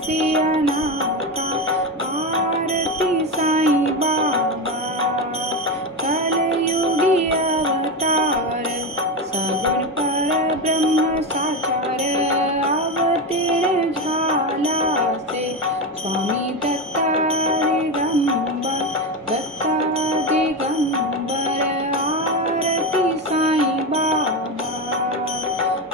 सिया नाथा, आरती साईं बाबा। कलयुगी अवतार, सगुण परब्रह्म साकार, अवतीर्ण झाला से स्वामी दत्ता दिगंबर, दत्ता दिगंबर। आरती साईं बाबा।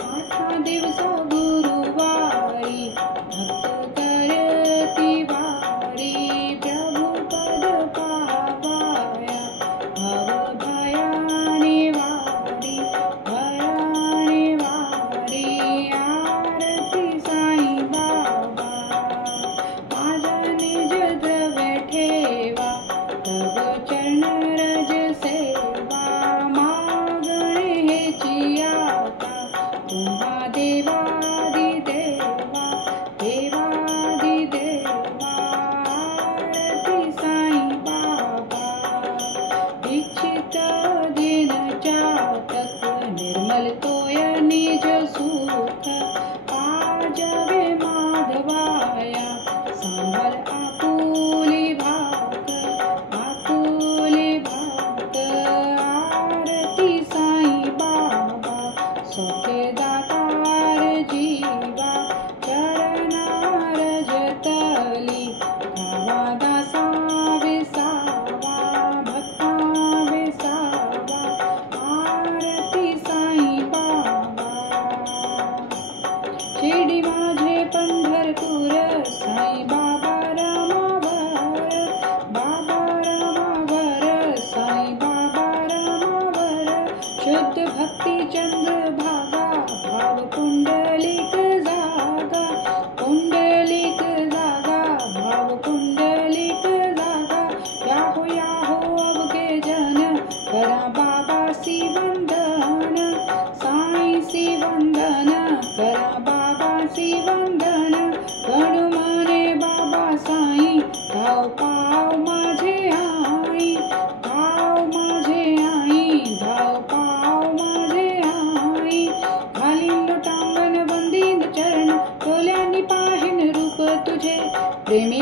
आठा दिवस गुरुवारी, भक्त करती वारी, प्रभु पद पावाया, भव भयाने वारी, भयाने वारी। आरती साईं बाबा। माझा निज द्रव्य ठेवा, तव चरण रज सेवा, मागणे हेची आता, तुम्हा देवादिदेवा, देवादिदेवा। आरती साईं बाबा। दीक्षित दिन चातक, निर्मल तोय निज सुख, पाजवे माधवाया, सांभाळ आपुली भाक, आपुली भाक। आरती साईं बाबा। सौख्य दातार जीवा, चरणार जतली, धावा दासा विसावा, भक्ता विसावा। आरती साईं बाबा। शिर्डी माझे पंढरपूर, साईं बाबा रामावर, बाबा रामावर, साईं बाबा रामावर। शुद्ध भक्ती चंद्रभागा, भाव कुंडलिक जागा, कुंडलिक जागा, भाव कुंडलिक जागा। याहो अवघे जन, करा बाबासी वंदन, साईं सी वंदन, करा बाबासी वंदन। गणु माने बाबा साईं, धाव पाव माझे आई, धाव माझे आई, धाव पाव माझे आई। घालीन लोटांगण वंदीन चरण, डोळ्यांनी पाहीन रूप तुझे, प्रेमी